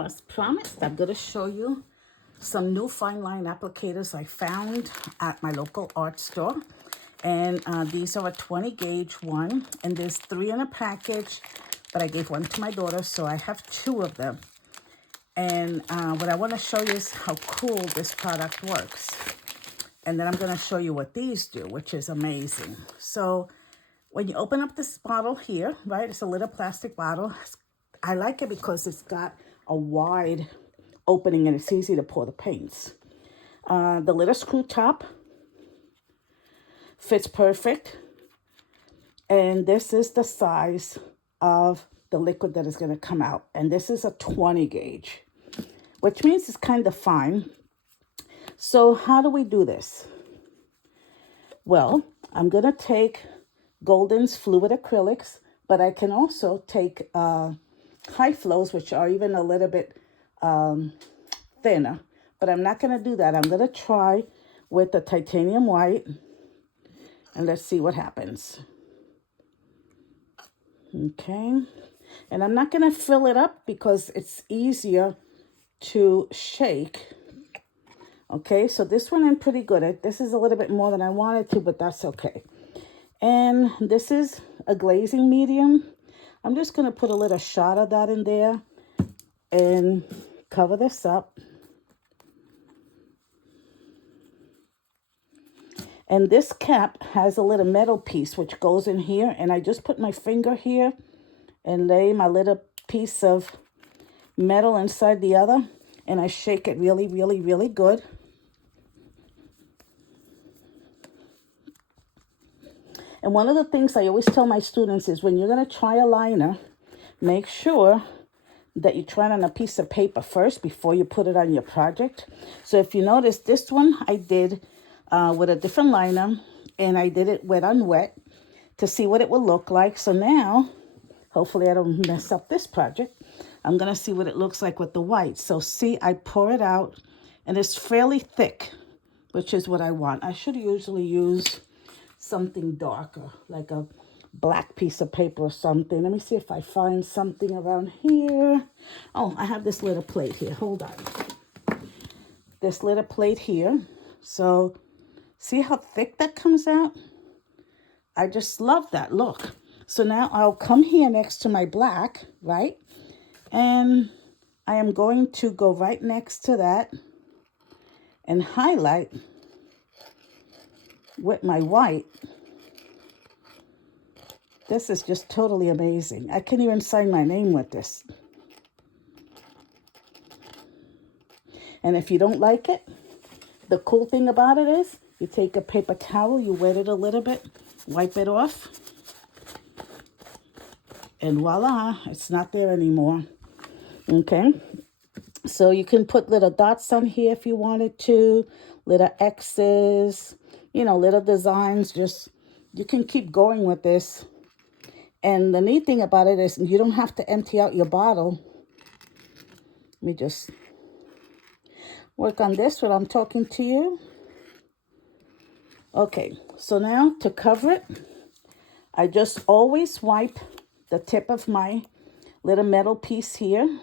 Well, as promised, I'm going to show you some new fine line applicators I found at my local art store. And these are a 20 gauge one, and there's 3 in a package, but I gave one to my daughter, so I have 2 of them. And what I want to show you is how cool this product works. And then I'm going to show you what these do, which is amazing. So when you open up this bottle here, right, it's a little plastic bottle. I like it because it's got a wide opening and it's easy to pour the paints. The little screw top fits perfect. And this is the size of the liquid that is going to come out. And this is a 20 gauge, which means it's kind of fine. So how do we do this? Well, I'm going to take Golden's fluid acrylics, but I can also take high flows, which are even a little bit thinner. But I'm not going to do that. I'm going to try with the titanium white, and let's see what happens. Okay. And I'm not going to fill it up because it's easier to shake. Okay, so this one I'm pretty good at. This is a little bit more than I wanted to, but that's okay. And this is a glazing medium. I'm just going to put a little shot of that in there and cover this up. And this cap has a little metal piece which goes in here, and I just put my finger here and lay my little piece of metal inside the other, and I shake it really, really, really good. And one of the things I always tell my students is when you're going to try a liner, make sure that you try it on a piece of paper first before you put it on your project. So if you notice, this one I did with a different liner, and I did it wet on wet to see what it would look like. So now, hopefully I don't mess up this project. I'm going to see what it looks like with the white. So see, I pour it out, and it's fairly thick, which is what I want. I should usually use something darker, like a black piece of paper or something. Let me see if I find something around here. Oh, I have this little plate here. Hold on. This little plate here. So see how thick that comes out? I just love that look. So now I'll come here next to my black, right? And I am going to go right next to that and highlight with my white. This is just totally amazing. I can even sign my name with this. And if you don't like it, the cool thing about it is you take a paper towel, you wet it a little bit, wipe it off, and voila, it's not there anymore. Okay, so you can put little dots on here if you wanted to, little X's, you know, little designs. Just, you can keep going with this. And the neat thing about it is you don't have to empty out your bottle. Let me just work on this while I'm talking to you. Okay, so now to cover it, I just always wipe the tip of my little metal piece here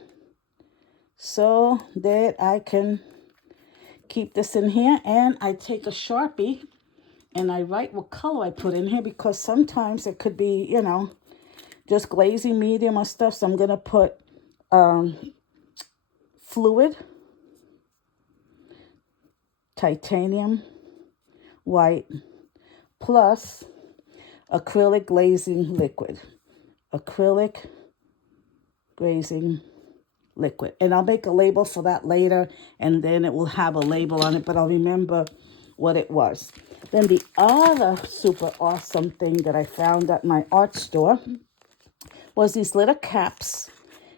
so that I can keep this in here. And I take a Sharpie and I write what color I put in here, because sometimes it could be, you know, just glazing medium or stuff. So I'm going to put fluid, titanium white, plus acrylic glazing liquid. Acrylic glazing liquid. And I'll make a label for that later, and then it will have a label on it, but I'll remember what it was. Then the other super awesome thing that I found at my art store was these little caps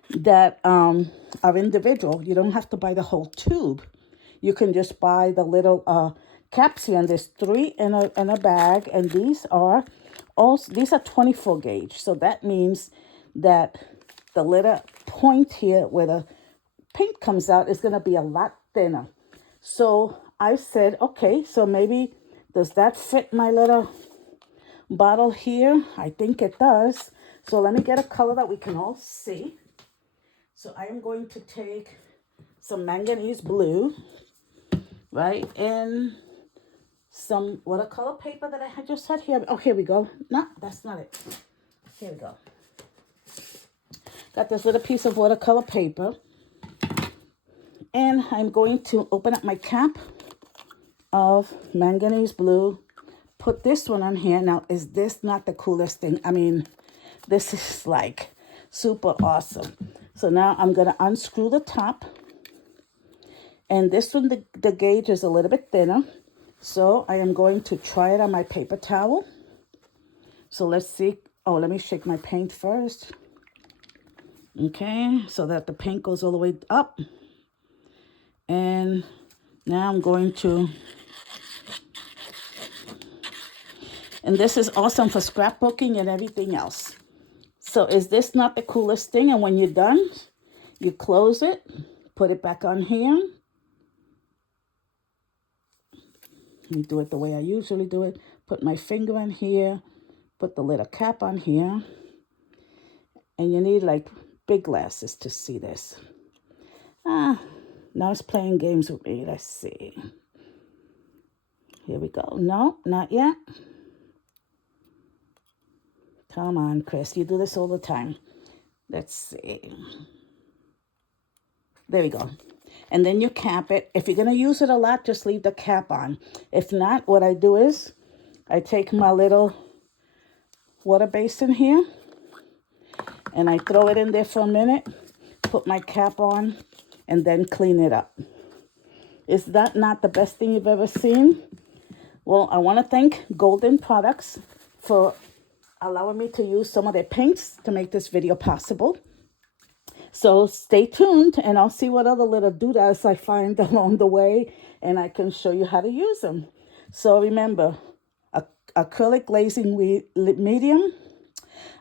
that are individual. You don't have to buy the whole tube. You can just buy the little caps here, and there's 3 in a bag, and these are 24 gauge. So that means that the little point here where the paint comes out is going to be a lot thinner. So I said, okay, so maybe does that fit my little bottle here? I think it does. So let me get a color that we can all see. So I am going to take some manganese blue, right, and some watercolor paper that I had just had here. Oh, here we go. No, that's not it. Here we go. Got this little piece of watercolor paper. And I'm going to open up my cap of manganese blue. Put this one on here. Now, is this not the coolest thing? I mean, this is like super awesome. So now I'm going to unscrew the top. And this one, the gauge is a little bit thinner. So I am going to try it on my paper towel. So let's see. Oh, let me shake my paint first. Okay, so that the paint goes all the way up. And now I'm going to, and this is awesome for scrapbooking and everything else. So is this not the coolest thing? And when you're done, you close it, put it back on here. Let me do it the way I usually do it. Put my finger on here, put the little cap on here. And you need like big glasses to see this. Now it's playing games with me. Let's see. Here we go. No, not yet. Come on, Chris. You do this all the time. Let's see. There we go. And then you cap it. If you're going to use it a lot, just leave the cap on. If not, what I do is I take my little water basin here and I throw it in there for a minute, put my cap on, and then clean it up. Is that not the best thing you've ever seen? Well, I want to thank Golden Products for allowing me to use some of their paints to make this video possible. So stay tuned, and I'll see what other little doodads I find along the way, and I can show you how to use them. So remember, acrylic glazing medium,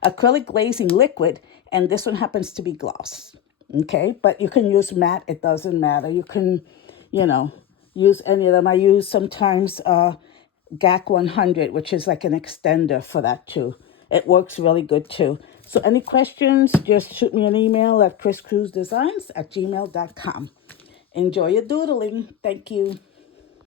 acrylic glazing liquid, and this one happens to be gloss. Okay, but you can use matte. It doesn't matter. You can, use any of them. I use sometimes GAC 100, which is like an extender for that too. It works really good too. So any questions, just shoot me an email at chriscruzdesigns@gmail.com. Enjoy your doodling. Thank you.